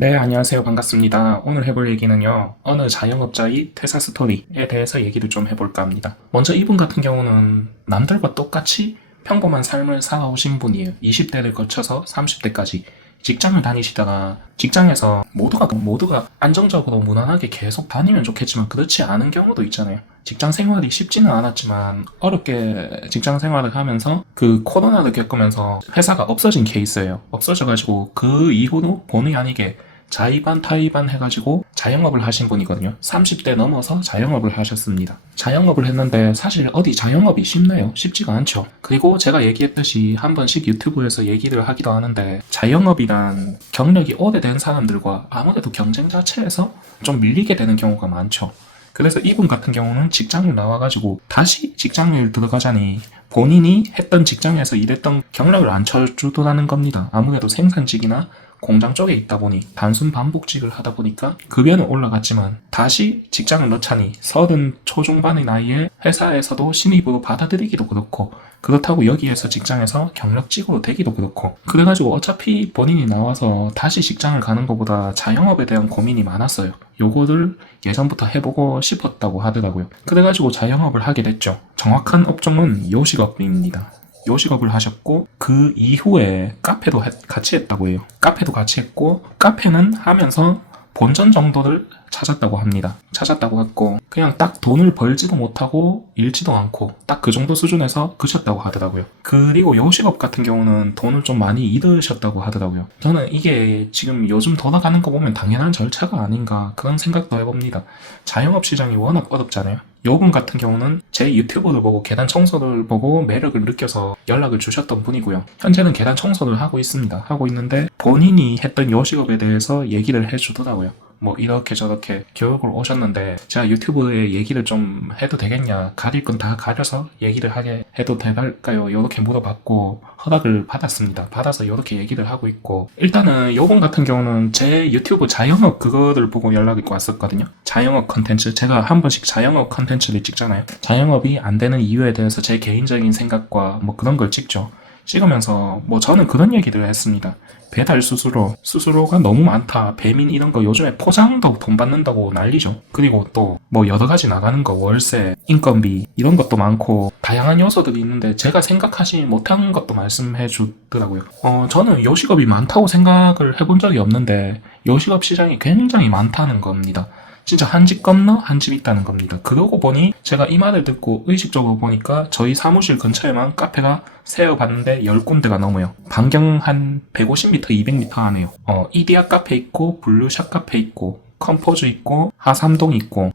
네, 안녕하세요. 반갑습니다. 오늘 해볼 얘기는요, 어느 자영업자의 퇴사 스토리에 대해서 얘기를 좀 해볼까 합니다. 먼저 이분 같은 경우는 남들과 똑같이 평범한 삶을 살아오신 분이에요. 20대를 거쳐서 30대까지 직장을 다니시다가 직장에서 모두가 안정적으로 무난하게 계속 다니면 좋겠지만 그렇지 않은 경우도 있잖아요. 직장 생활이 쉽지는 않았지만 어렵게 직장 생활을 하면서 그 코로나를 겪으면서 회사가 없어진 케이스예요. 없어져가지고 그 이후로 본의 아니게 자의반 타의반 해가지고 자영업을 하신 분이거든요. 30대 넘어서 자영업을 하셨습니다. 자영업을 했는데 사실 어디 자영업이 쉽나요? 쉽지가 않죠. 그리고 제가 얘기했듯이 한 번씩 유튜브에서 얘기를 하기도 하는데 자영업이란 경력이 오래된 사람들과 아무래도 경쟁 자체에서 좀 밀리게 되는 경우가 많죠. 그래서 이분 같은 경우는 직장을 나와가지고 다시 직장을 들어가자니 본인이 했던 직장에서 일했던 경력을 안 쳐주더라는 겁니다. 아무래도 생산직이나 공장 쪽에 있다 보니 단순 반복직을 하다 보니까 급여는 올라갔지만 다시 직장을 넣자니 30 초중반의 나이에 회사에서도 신입으로 받아들이기도 그렇고 그렇다고 여기에서 직장에서 경력직으로 되기도 그렇고 그래가지고 어차피 본인이 나와서 다시 직장을 가는 것보다 자영업에 대한 고민이 많았어요. 요거를 예전부터 해보고 싶었다고 하더라고요. 그래가지고 자영업을 하게 됐죠. 정확한 업종은 요식업입니다. 요식업을 하셨고 그 이후에 카페도 같이 했다고 해요. 카페도 같이 했고 카페는 하면서 본전 정도를 찾았다고 합니다. 찾았다고 했고 그냥 딱 돈을 벌지도 못하고 잃지도 않고 딱 그 정도 수준에서 그쳤다고 하더라고요. 그리고 요식업 같은 경우는 돈을 좀 많이 잃으셨다고 하더라고요. 저는 이게 지금 요즘 돌아가는 거 보면 당연한 절차가 아닌가 그런 생각도 해봅니다. 자영업 시장이 워낙 어렵잖아요. 요분 같은 경우는 제 유튜브를 보고 계단 청소를 보고 매력을 느껴서 연락을 주셨던 분이고요. 현재는 계단 청소를 하고 있습니다. 하고 있는데 본인이 했던 요식업에 대해서 얘기를 해주더라고요. 뭐 이렇게 저렇게 교육을 오셨는데 제가 유튜브에 얘기를 좀 해도 되겠냐, 가릴 건 다 가려서 얘기를 하게 해도 될까요? 이렇게 물어봤고 허락을 받았습니다. 받아서 이렇게 얘기를 하고 있고 일단은 요번 같은 경우는 제 유튜브 자영업 그거를 보고 연락이 왔었거든요. 자영업 컨텐츠, 제가 한 번씩 자영업 컨텐츠를 찍잖아요. 자영업이 안 되는 이유에 대해서 제 개인적인 생각과 뭐 그런 걸 찍죠. 찍으면서 뭐 저는 그런 얘기를 했습니다. 배달 수수료가 너무 많다. 배민 이런 거 요즘에 포장도 돈 받는다고 난리죠. 그리고 또 뭐 여러 가지 나가는 거 월세, 인건비 이런 것도 많고 다양한 요소들이 있는데 제가 생각하지 못한 것도 말씀해 주더라고요. 저는 요식업이 많다고 생각을 해본 적이 없는데 요식업 시장이 굉장히 많다는 겁니다. 진짜 한 집 건너 한 집 있다는 겁니다. 그러고 보니 제가 이 말을 듣고 의식적으로 보니까 저희 사무실 근처에만 카페가 세어봤는데 10군데가 넘어요. 반경 한 150m, 200m 하네요. 이디야 카페 있고 블루샷 카페 있고 컴포즈 있고 하삼동 있고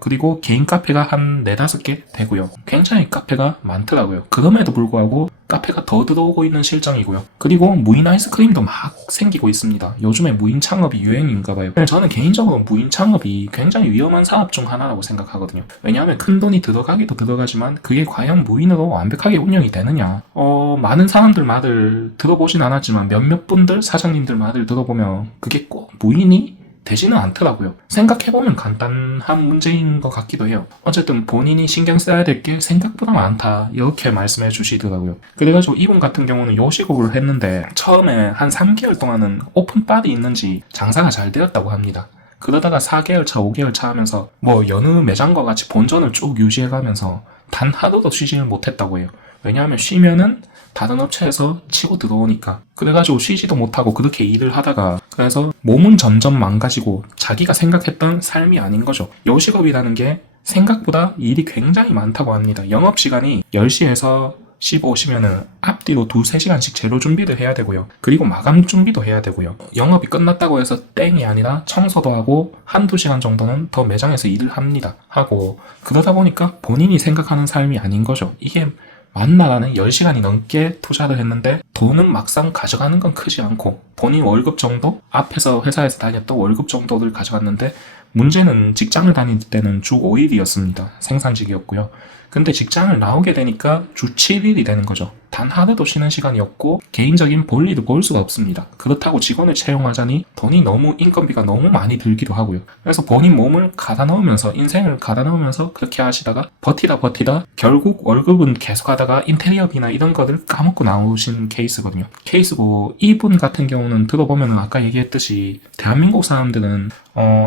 그리고 개인 카페가 한 4, 5개 되고요. 굉장히 카페가 많더라고요. 그럼에도 불구하고 카페가 더 들어오고 있는 실정이고요. 그리고 무인 아이스크림도 막 생기고 있습니다. 요즘에 무인 창업이 유행인가봐요. 저는 개인적으로 무인 창업이 굉장히 위험한 사업 중 하나라고 생각하거든요. 왜냐하면 큰 돈이 들어가기도 들어가지만 그게 과연 무인으로 완벽하게 운영이 되느냐. 많은 사람들 말을 들어보진 않았지만 몇몇 분들, 사장님들 말을 들어보면 그게 꼭 무인이 되지는 않더라고요. 생각해보면 간단한 문제인 것 같기도 해요. 어쨌든 본인이 신경 써야 될 게 생각보다 많다 이렇게 말씀해 주시더라고요. 그래가지고 이분 같은 경우는 요식업을 했는데 처음에 한 3개월 동안은 오픈바도 있는지 장사가 잘 되었다고 합니다. 그러다가 4개월 차, 5개월 차 하면서 뭐 여느 매장과 같이 본전을 쭉 유지해가면서 단 하루도 쉬지를 못했다고 해요. 왜냐하면 쉬면은 다른 업체에서 치고 들어오니까 그래가지고 쉬지도 못하고 그렇게 일을 하다가 그래서 몸은 점점 망가지고 자기가 생각했던 삶이 아닌 거죠. 요식업이라는 게 생각보다 일이 굉장히 많다고 합니다. 영업시간이 10시에서 15시면은 앞뒤로 2-3시간씩 재료 준비를 해야 되고요. 그리고 마감 준비도 해야 되고요. 영업이 끝났다고 해서 땡이 아니라 청소도 하고 1-2시간 정도는 더 매장에서 일을 합니다. 하고 그러다 보니까 본인이 생각하는 삶이 아닌 거죠. 이게 만나라는 10시간이 넘게 투자를 했는데 돈은 막상 가져가는 건 크지 않고 본인 월급 정도? 앞에서 회사에서 다녔던 월급 정도를 가져갔는데 문제는 직장을 다닐 때는 주 5일이었습니다. 생산직이었고요. 근데 직장을 나오게 되니까 주 7일이 되는 거죠. 단 하루도 쉬는 시간이 없고 개인적인 볼일도 볼 수가 없습니다. 그렇다고 직원을 채용하자니 돈이 너무 인건비가 너무 많이 들기도 하고요. 그래서 본인 몸을 가다 넣으면서 인생을 가다 넣으면서 그렇게 하시다가 버티다 결국 월급은 계속 하다가 인테리어비나 이런 거를 까먹고 나오신 케이스거든요. 케이스고 이분 같은 경우는 들어보면 아까 얘기했듯이 대한민국 사람들은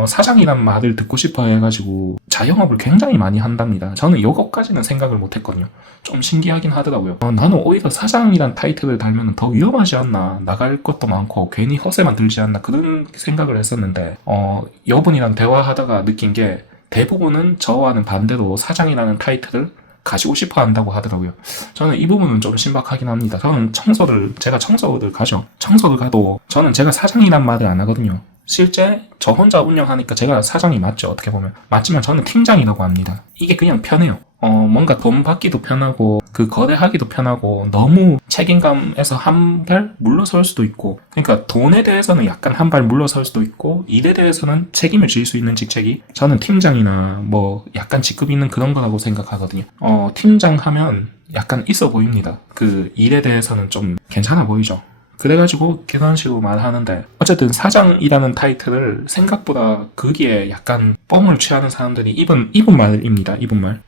사장이란 말을 듣고 싶어 해가지고 자영업을 굉장히 많이 한답니다. 저는 이것까지는 생각을 못했거든요. 좀 신기하긴 하더라고요. 나는 오히려 사장이란 타이틀을 달면 더 위험하지 않나, 나갈 것도 많고 괜히 허세만 들지 않나 그런 생각을 했었는데 여분이랑 대화하다가 느낀 게 대부분은 저와는 반대로 사장이라는 타이틀을 가지고 싶어 한다고 하더라고요. 저는 이 부분은 좀 신박하긴 합니다. 저는 제가 청소를 가죠. 청소를 가도 저는 제가 사장이란 말을 안 하거든요. 실제 저 혼자 운영하니까 제가 사장이 맞죠. 어떻게 보면 맞지만 저는 팀장이라고 합니다. 이게 그냥 편해요. 뭔가 돈 받기도 편하고 그 거래하기도 편하고 너무 책임감에서 한 발 물러설 수도 있고, 그러니까 돈에 대해서는 약간 한 발 물러설 수도 있고 일에 대해서는 책임을 질 수 있는 직책이 저는 팀장이나 뭐 약간 직급 있는 그런 거라고 생각하거든요. 팀장 하면 약간 있어 보입니다. 그 일에 대해서는 좀 괜찮아 보이죠. 그래가지고 그런 식으로 말하는데, 어쨌든 사장이라는 타이틀을 생각보다 거기에 약간 뻥을 취하는 사람들이 이분 말입니다. 이분 말.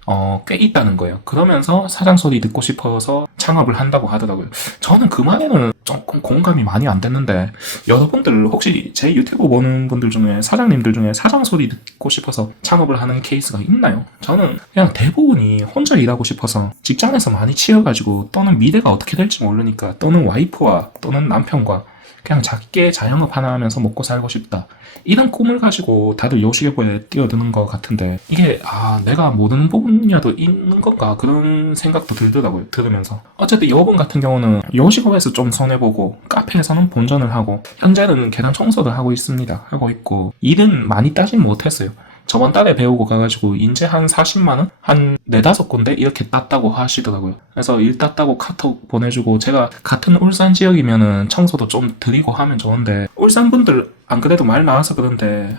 꽤 있다는 거예요. 그러면서 사장 소리 듣고 싶어서 창업을 한다고 하더라고요. 저는 그 말에는 조금 공감이 많이 안 됐는데, 여러분들 혹시 제 유튜브 보는 분들 중에 사장님들 중에 사장 소리 듣고 싶어서 창업을 하는 케이스가 있나요? 저는 그냥 대부분이 혼자 일하고 싶어서 직장에서 많이 치여가지고 또는 미래가 어떻게 될지 모르니까 또는 와이프와 또는 남편과 그냥 작게 자영업 하나 하면서 먹고 살고 싶다, 이런 꿈을 가지고 다들 요식업에 뛰어드는 것 같은데, 이게 내가 모르는 부분이라도 있는 건가 그런 생각도 들더라고요. 들으면서 어쨌든 이분 같은 경우는 요식업에서 좀 손해보고 카페에서는 본전을 하고 현재는 계단 청소를 하고 있습니다. 하고 있고 일은 많이 따진 못했어요. 저번 달에 배우고 가가지고 이제 한 40만원? 한 4-5군데 이렇게 땄다고 하시더라고요. 그래서 일 땄다고 카톡 보내주고, 제가 같은 울산 지역이면은 청소도 좀 드리고 하면 좋은데, 울산 분들 안 그래도 말 나와서 그런데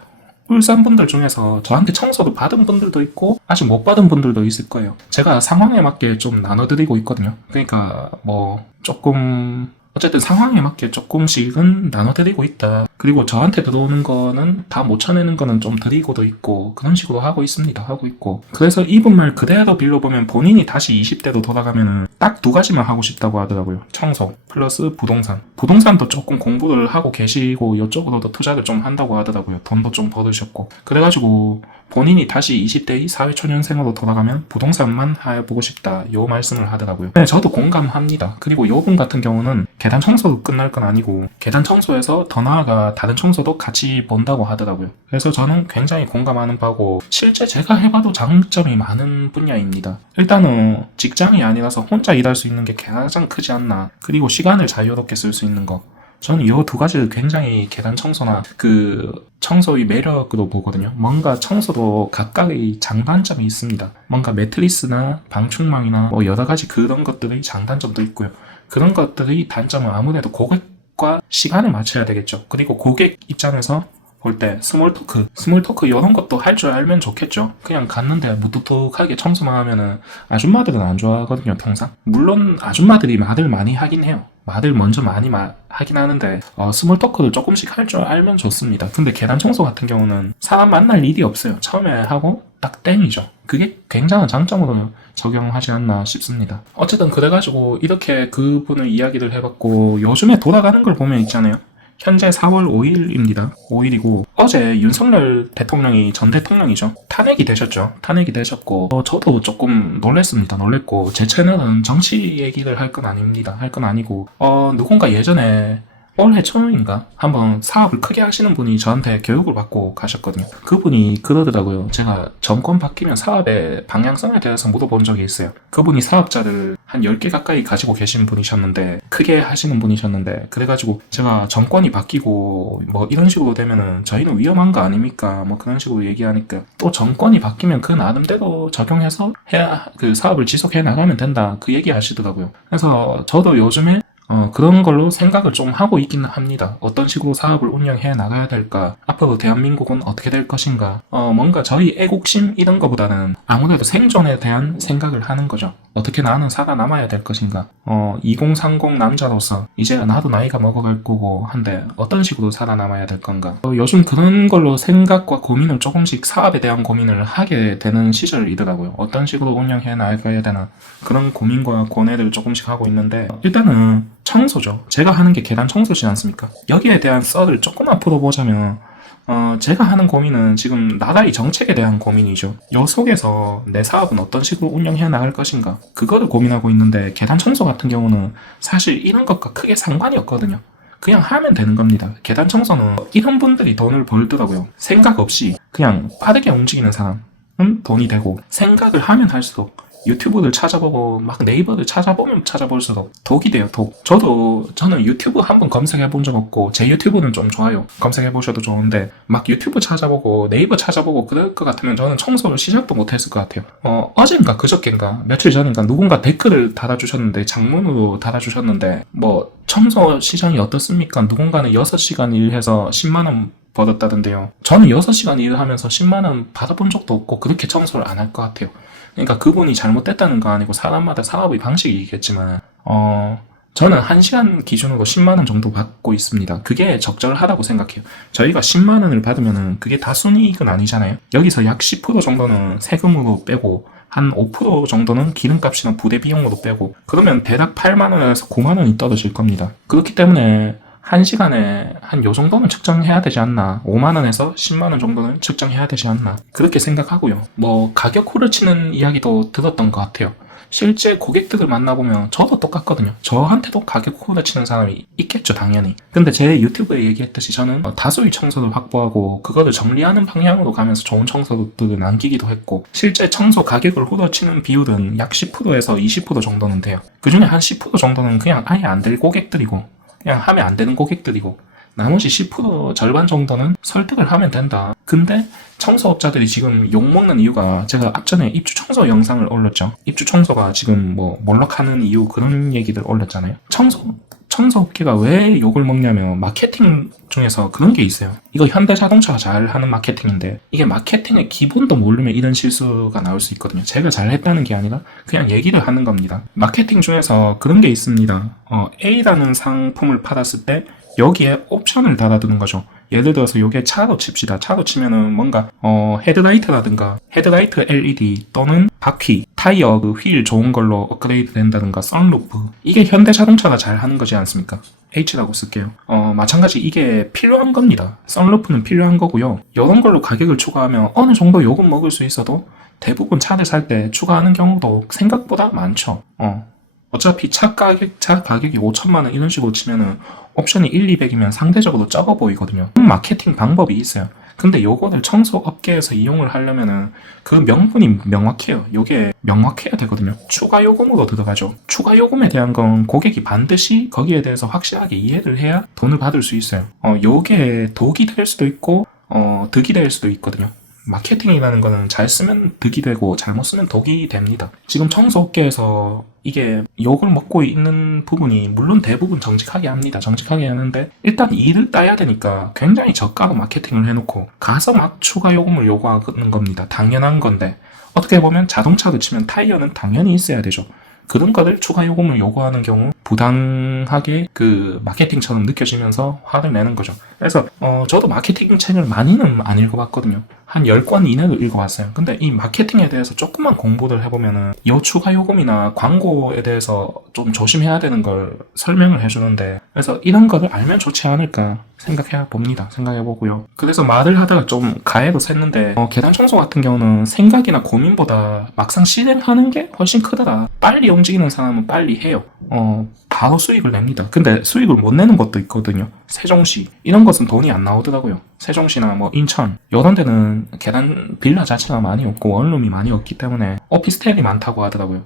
울산 분들 중에서 저한테 청소도 받은 분들도 있고 아직 못 받은 분들도 있을 거예요. 제가 상황에 맞게 좀 나눠드리고 있거든요. 그러니까 뭐 조금 어쨌든 상황에 맞게 조금씩은 나눠드리고 있다. 그리고 저한테 들어오는 거는 다 못 쳐내는 거는 좀 드리고도 있고 그런 식으로 하고 있습니다. 하고 있고. 그래서 이분 말 그대로 빌려보면 본인이 다시 20대로 돌아가면은 딱 2가지만 하고 싶다고 하더라고요. 청소 플러스 부동산. 부동산도 조금 공부를 하고 계시고 이쪽으로도 투자를 좀 한다고 하더라고요. 돈도 좀 벌으셨고. 그래가지고 본인이 다시 20대의 사회초년생으로 돌아가면 부동산만 해보고 싶다, 요 말씀을 하더라고요. 네, 저도 공감합니다. 그리고 요분 같은 경우는 계단 청소로 끝날 건 아니고 계단 청소에서 더 나아가 다른 청소도 같이 본다고 하더라고요. 그래서 저는 굉장히 공감하는 바고 실제 제가 해봐도 장점이 많은 분야입니다. 일단은 직장이 아니라서 혼자 일할 수 있는 게 가장 크지 않나. 그리고 시간을 자유롭게 쓸 수 있는 거. 저는 이 2가지를 굉장히 계단 청소나 그 청소의 매력으로 보거든요. 뭔가 청소도 각각의 장단점이 있습니다. 뭔가 매트리스나 방충망이나 뭐 여러 가지 그런 것들의 장단점도 있고요. 그런 것들의 단점은 아무래도 고객과 시간을 맞춰야 되겠죠. 그리고 고객 입장에서 볼 때 스몰 토크 이런 것도 할 줄 알면 좋겠죠. 그냥 갔는데 무뚝뚝하게 청소만 하면은 아줌마들은 안 좋아하거든요. 평상. 물론 아줌마들이 말을 많이 하긴 해요. 말을 먼저 많이 하긴 하는데 스몰 토크를 조금씩 할 줄 알면 좋습니다. 근데 계단 청소 같은 경우는 사람 만날 일이 없어요. 처음에 하고 딱 땡이죠. 그게 굉장한 장점으로 적용하지 않나 싶습니다. 어쨌든 그래가지고 이렇게 그분을 이야기를 해봤고, 요즘에 돌아가는 걸 보면 있잖아요. 현재 4월 5일입니다. 5일이고 어제 윤석열 대통령이 전 대통령이죠. 탄핵이 되셨죠. 탄핵이 되셨고 저도 조금 놀랬고, 제 채널은 정치 얘기를 할 건 아닙니다. 할 건 아니고 누군가 예전에 올해 초인가 한번 사업을 크게 하시는 분이 저한테 교육을 받고 가셨거든요. 그분이 그러더라고요. 제가 정권 바뀌면 사업의 방향성에 대해서 물어본 적이 있어요. 그분이 사업자를 한 10개 가까이 가지고 계신 분이셨는데, 크게 하시는 분이셨는데, 그래가지고 제가 정권이 바뀌고 뭐 이런 식으로 되면은 저희는 위험한 거 아닙니까? 뭐 그런 식으로 얘기하니까, 또 정권이 바뀌면 그 나름대로 적용해서 그 사업을 지속해 나가면 된다, 그 얘기 하시더라고요. 그래서 저도 요즘에 그런 걸로 생각을 좀 하고 있기는 합니다. 어떤 식으로 사업을 운영해 나가야 될까? 앞으로 대한민국은 어떻게 될 것인가? 뭔가 저희 애국심 이런 거보다는 아무래도 생존에 대한 생각을 하는 거죠. 어떻게 나는 살아남아야 될 것인가? 2030 남자로서 이제 나도 나이가 먹어갈 거고 한데 어떤 식으로 살아남아야 될 건가? 요즘 그런 걸로 생각과 고민을 조금씩 사업에 대한 고민을 하게 되는 시절이더라고요. 어떤 식으로 운영해 나가야 되나? 그런 고민과 고뇌를 조금씩 하고 있는데 일단은 청소죠. 제가 하는 게 계단 청소지 않습니까? 여기에 대한 썰을 조금만 풀어보자면 제가 하는 고민은 지금 나라의 정책에 대한 고민이죠. 요 속에서 내 사업은 어떤 식으로 운영해 나갈 것인가 그거를 고민하고 있는데 계단 청소 같은 경우는 사실 이런 것과 크게 상관이 없거든요. 그냥 하면 되는 겁니다. 계단 청소는 이런 분들이 돈을 벌더라고요. 생각 없이 그냥 빠르게 움직이는 사람은 돈이 되고 생각을 하면 할수록 유튜브를 찾아보고 막 네이버를 찾아보면 찾아볼수록 독이 돼요, 독. 저는 유튜브 한번 검색해 본 적 없고 제 유튜브는 좀 좋아요. 검색해 보셔도 좋은데 막 유튜브 찾아보고 네이버 찾아보고 그럴 것 같으면 저는 청소를 시작도 못 했을 것 같아요. 어젠가 그저께인가 며칠 전인가 누군가 댓글을 달아주셨는데 장문으로 달아주셨는데 뭐 청소 시장이 어떻습니까? 누군가는 6시간 일해서 10만원 벌었다던데요. 저는 6시간 일을 하면서 10만원 받아본 적도 없고 그렇게 청소를 안 할 것 같아요. 그러니까 그분이 잘못됐다는 거 아니고 사람마다 사업의 방식이겠지만 저는 1시간 기준으로 10만원 정도 받고 있습니다. 그게 적절하다고 생각해요. 저희가 10만원을 받으면은 그게 다 순이익은 아니잖아요. 여기서 약 10% 정도는 세금으로 빼고 한 5% 정도는 기름값이나 부대 비용으로 빼고 그러면 대략 8만원에서 9만원이 떨어질 겁니다. 그렇기 때문에 1시간에 한 요 정도는 측정해야 되지 않나. 5만원에서 10만원 정도는 측정해야 되지 않나. 그렇게 생각하고요. 뭐 가격 호를 치는 이야기도 들었던 것 같아요. 실제 고객들을 만나보면 저도 똑같거든요. 저한테도 가격 호를 치는 사람이 있겠죠, 당연히. 근데 제 유튜브에 얘기했듯이 저는 다수의 청소를 확보하고 그거를 정리하는 방향으로 가면서 좋은 청소들을 남기기도 했고 실제 청소 가격을 후려치는 비율은 약 10%에서 20% 정도는 돼요. 그 중에 한 10% 정도는 그냥 아예 안 될 고객들이고 그냥 하면 안 되는 고객들이고 나머지 10% 절반 정도는 설득을 하면 된다. 근데 청소업자들이 지금 욕먹는 이유가 제가 앞전에 입주 청소 영상을 올렸죠. 입주 청소가 지금 뭐 몰락하는 이유 그런 얘기들 올렸잖아요. 청소업계가 왜 욕을 먹냐면 마케팅 중에서 그런 게 있어요. 이거 현대자동차가 잘하는 마케팅인데 이게 마케팅의 기본도 모르면 이런 실수가 나올 수 있거든요. 제가 잘했다는 게 아니라 그냥 얘기를 하는 겁니다. 마케팅 중에서 그런 게 있습니다. A라는 상품을 팔았을 때 여기에 옵션을 달아두는 거죠. 예를 들어서 요게 차로 칩시다. 차로 치면은 뭔가 헤드라이트라든가 헤드라이트 LED 또는 바퀴, 타이어 그 휠 좋은 걸로 업그레이드 된다든가 선루프 이게 현대자동차가 잘 하는 거지 않습니까? H라고 쓸게요. 마찬가지 이게 필요한 겁니다. 선루프는 필요한 거고요. 이런 걸로 가격을 추가하면 어느 정도 요금 먹을 수 있어도 대부분 차를 살 때 추가하는 경우도 생각보다 많죠. 어차피 차 가격이 5천만 원 이런 식으로 치면은 옵션이 1, 200이면 상대적으로 적어 보이거든요. 마케팅 방법이 있어요. 근데 요거를 청소업계에서 이용을 하려면은 그 명분이 명확해요. 요게 명확해야 되거든요. 추가 요금으로 들어가죠. 추가 요금에 대한 건 고객이 반드시 거기에 대해서 확실하게 이해를 해야 돈을 받을 수 있어요. 요게 독이 될 수도 있고 득이 될 수도 있거든요. 마케팅이라는 거는 잘 쓰면 득이 되고 잘못 쓰면 독이 됩니다. 지금 청소업계에서 이게 욕을 먹고 있는 부분이 물론 대부분 정직하게 합니다. 정직하게 하는데 일단 일을 따야 되니까 굉장히 저가로 마케팅을 해놓고 가서 막 추가 요금을 요구하는 겁니다. 당연한 건데 어떻게 보면 자동차를 치면 타이어는 당연히 있어야 되죠. 그런 거를 추가 요금을 요구하는 경우 부당하게 그 마케팅처럼 느껴지면서 화를 내는 거죠. 그래서 저도 마케팅 책을 많이는 안 읽어봤거든요. 한 10권 이내로 읽어봤어요. 근데 이 마케팅에 대해서 조금만 공부를 해보면은 이 추가 요금이나 광고에 대해서 좀 조심해야 되는 걸 설명을 해주는데 그래서 이런 거를 알면 좋지 않을까 생각해 봅니다. 생각해 보고요. 그래서 말을 하다가 좀 가해로 샜는데 계단 청소 같은 경우는 생각이나 고민보다 막상 실행하는 게 훨씬 크더라. 빨리 움직이는 사람은 빨리 해요. 바로 수익을 냅니다. 근데 수익을 못 내는 것도 있거든요. 세종시 이런 것은 돈이 안 나오더라고요. 세종시나 뭐 인천 이런 데는 계단 빌라 자체가 많이 없고 원룸이 많이 없기 때문에 오피스텔이 많다고 하더라고요.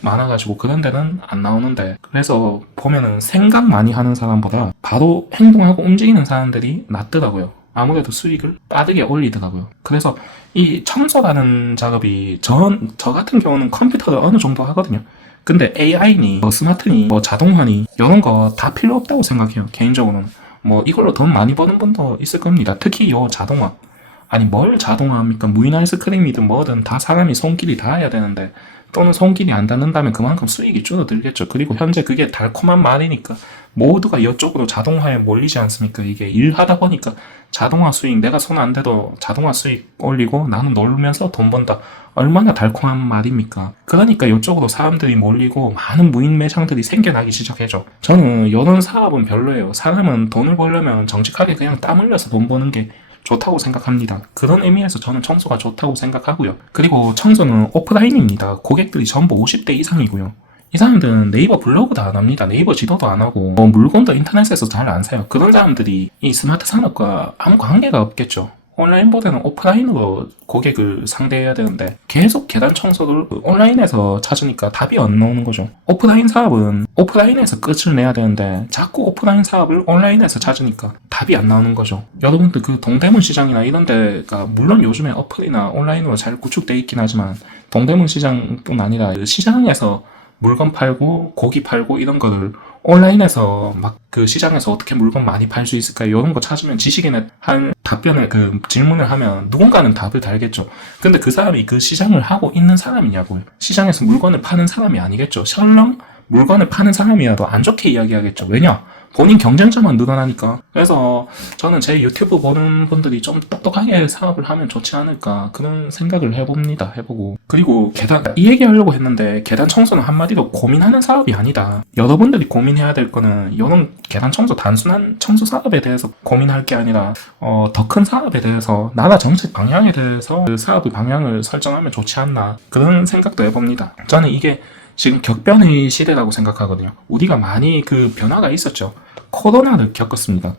많아가지고 그런 데는 안 나오는데 그래서 보면은 생각 많이 하는 사람보다 바로 행동하고 움직이는 사람들이 낫더라고요. 아무래도 수익을 빠르게 올리더라고요. 그래서 이 청소라는 작업이 저 같은 경우는 컴퓨터를 어느 정도 하거든요. 근데 AI니 뭐 스마트니 뭐 자동화니 이런 거 다 필요 없다고 생각해요. 개인적으로는. 뭐 이걸로 돈 많이 버는 분도 있을 겁니다. 특히 요 자동화. 아니 뭘 자동화합니까? 무인 아이스크림이든 뭐든 다 사람이 손길이 닿아야 되는데, 또는 손길이 안 닿는다면 그만큼 수익이 줄어들겠죠. 그리고 현재 그게 달콤한 말이니까 모두가 이쪽으로 자동화에 몰리지 않습니까? 이게 일하다 보니까 자동화 수익, 내가 손 안 대도 자동화 수익 올리고 나는 놀면서 돈 번다. 얼마나 달콤한 말입니까? 그러니까 이쪽으로 사람들이 몰리고 많은 무인 매장들이 생겨나기 시작해죠. 저는 이런 사업은 별로예요. 사람은 돈을 벌려면 정직하게 그냥 땀 흘려서 돈 버는 게 좋다고 생각합니다. 그런 의미에서 저는 청소가 좋다고 생각하고요. 그리고 청소는 오프라인입니다. 고객들이 전부 50대 이상이고요. 이 사람들은 네이버 블로그도 안 합니다. 네이버 지도도 안 하고 물건도 인터넷에서 잘 안 사요. 그런 사람들이 이 스마트 산업과 아무 관계가 없겠죠. 온라인보다는 오프라인으로 고객을 상대해야 되는데 계속 계단 청소를 온라인에서 찾으니까 답이 안 나오는 거죠. 오프라인 사업은 오프라인에서 끝을 내야 되는데 자꾸 오프라인 사업을 온라인에서 찾으니까 답이 안 나오는 거죠. 여러분들 그 동대문 시장이나 이런 데가 물론 요즘에 어플이나 온라인으로 잘 구축되어 있긴 하지만 동대문 시장뿐 아니라 시장에서 물건 팔고 고기 팔고 이런 거를 온라인에서 막 그 시장에서 어떻게 물건 많이 팔 수 있을까 이런 거 찾으면 지식인의 한 답변을 그 질문을 하면 누군가는 답을 달겠죠. 근데 그 사람이 그 시장을 하고 있는 사람이냐고요. 시장에서 물건을 파는 사람이 아니겠죠. 설령 물건을 파는 사람이라도 안 좋게 이야기하겠죠. 왜냐? 본인 경쟁자만 늘어나니까. 그래서 저는 제 유튜브 보는 분들이 좀 똑똑하게 사업을 하면 좋지 않을까 그런 생각을 해보고, 그리고 이 얘기하려고 했는데 계단 청소는 한마디로 고민하는 사업이 아니다. 여러분들이 고민해야 될 거는 이런 계단 청소 단순한 청소 사업에 대해서 고민할 게 아니라 더 큰 사업에 대해서 나라 정책 방향에 대해서 그 사업의 방향을 설정하면 좋지 않나 그런 생각도 해봅니다. 저는 이게 지금 격변의 시대라고 생각하거든요. 우리가 많이 그 변화가 있었죠. 코로나를 겪었습니다.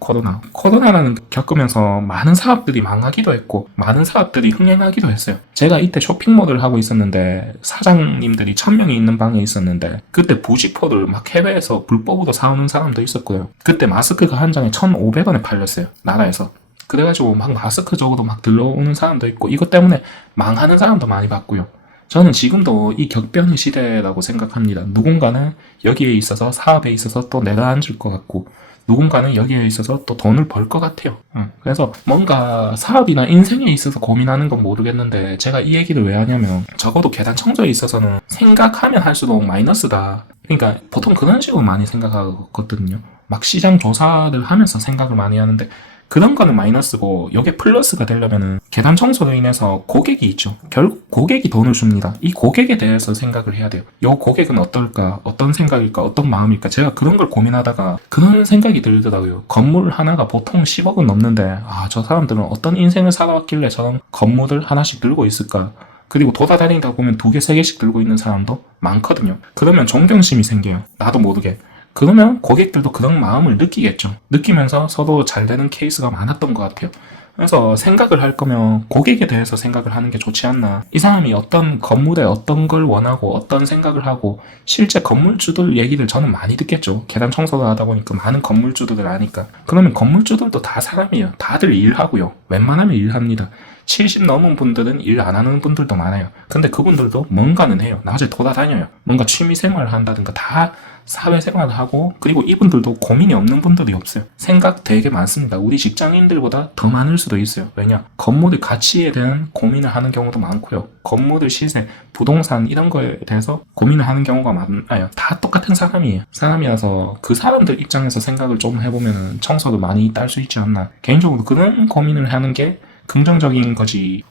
코로나라는 겪으면서 많은 사업들이 망하기도 했고 많은 사업들이 흥행하기도 했어요. 제가 이때 쇼핑몰을 하고 있었는데 사장님들이 1000명이 있는 방에 있었는데 그때 부직포를 막 해외에서 불법으로 사오는 사람도 있었고요. 그때 마스크가 한 장에 1,500원에 팔렸어요. 나라에서. 그래가지고 막 마스크 적으로 막 들러오는 사람도 있고 이것 때문에 망하는 사람도 많이 봤고요. 저는 지금도 이 격변의 시대라고 생각합니다. 누군가는 여기에 있어서 사업에 있어서 또 내가 앉을 것 같고 누군가는 여기에 있어서 또 돈을 벌 것 같아요. 그래서 뭔가 사업이나 인생에 있어서 고민하는 건 모르겠는데 제가 이 얘기를 왜 하냐면 적어도 계단 청소에 있어서는 생각하면 할수록 마이너스다. 그러니까 보통 그런 식으로 많이 생각하거든요. 막 시장 조사를 하면서 생각을 많이 하는데 그런 거는 마이너스고 여기에 플러스가 되려면은 계단 청소로 인해서 고객이 있죠. 결국 고객이 돈을 줍니다. 이 고객에 대해서 생각을 해야 돼요. 이 고객은 어떨까? 어떤 생각일까? 어떤 마음일까? 제가 그런 걸 고민하다가 그런 생각이 들더라고요. 건물 하나가 보통 10억은 넘는데 저 사람들은 어떤 인생을 살아왔길래 저런 건물을 하나씩 들고 있을까? 그리고 돌아다니다 보면 2개, 3개씩 들고 있는 사람도 많거든요. 그러면 존경심이 생겨요. 나도 모르게. 그러면 고객들도 그런 마음을 느끼겠죠. 느끼면서 서로 잘 되는 케이스가 많았던 것 같아요. 그래서 생각을 할 거면 고객에 대해서 생각을 하는 게 좋지 않나. 이 사람이 어떤 건물에 어떤 걸 원하고 어떤 생각을 하고 실제 건물주들 얘기를 저는 많이 듣겠죠. 계단 청소를 하다 보니까 많은 건물주들을 아니까. 그러면 건물주들도 다 사람이에요. 다들 일하고요. 웬만하면 일합니다. 70 넘은 분들은 일 안 하는 분들도 많아요. 근데 그분들도 뭔가는 해요. 낮에 돌아다녀요. 뭔가 취미생활을 한다든가 다 사회생활을 하고 그리고 이분들도 고민이 없는 분들이 없어요. 생각 되게 많습니다. 우리 직장인들보다 더 많을 수도 있어요. 왜냐? 건물의 가치에 대한 고민을 하는 경우도 많고요. 건물의 시세, 부동산 이런 거에 대해서 고민을 하는 경우가 많아요. 다 똑같은 사람이에요. 사람이라서 그 사람들 입장에서 생각을 좀 해보면 청소도 많이 딸 수 있지 않나. 개인적으로 그런 고민을 하는 게 긍정적인 거지.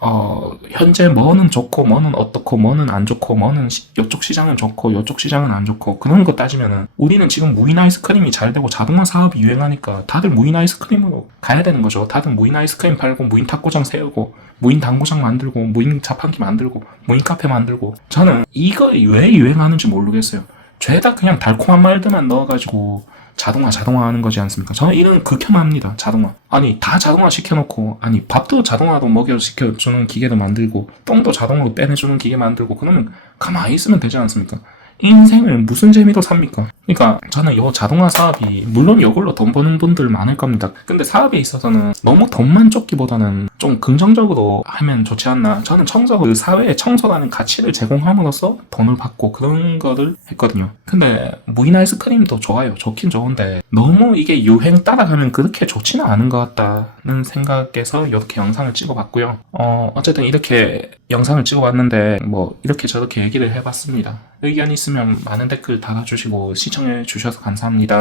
현재 뭐는 좋고 뭐는 어떻고 뭐는 안 좋고 뭐는 이쪽 시장은 좋고 이쪽 시장은 안 좋고 그런 거 따지면은 우리는 지금 무인 아이스크림이 잘 되고 자동화 사업이 유행하니까 다들 무인 아이스크림으로 가야 되는 거죠. 다들 무인 아이스크림 팔고 무인 탁구장 세우고 무인 당구장 만들고 무인 자판기 만들고 무인 카페 만들고 저는 이거 왜 유행하는지 모르겠어요. 죄다 그냥 달콤한 말들만 넣어가지고 자동화 하는 거지 않습니까? 저는 이런 극혐합니다. 자동화. 아니 다 자동화 시켜놓고 아니 밥도 자동화로 먹여 시켜주는 기계도 만들고 똥도 자동으로 빼내주는 기계 만들고 그러면 가만히 있으면 되지 않습니까? 인생을 무슨 재미로 삽니까? 그러니까 저는 이 자동화 사업이 물론 이걸로 돈 버는 분들 많을 겁니다. 근데 사업에 있어서는 너무 돈만 쫓기보다는 좀 긍정적으로 하면 좋지 않나. 저는 그 사회에 청소라는 가치를 제공함으로써 돈을 받고 그런 거를 했거든요. 근데 무인 아이스크림도 좋아요. 좋긴 좋은데 너무 이게 유행 따라가면 그렇게 좋지는 않은 것 같다는 생각에서 이렇게 영상을 찍어봤고요. 어쨌든 이렇게 영상을 찍어봤는데 뭐 이렇게 저렇게 얘기를 해봤습니다. 의견 있으면 많은 댓글 달아주시고 시청해 주셔서 감사합니다.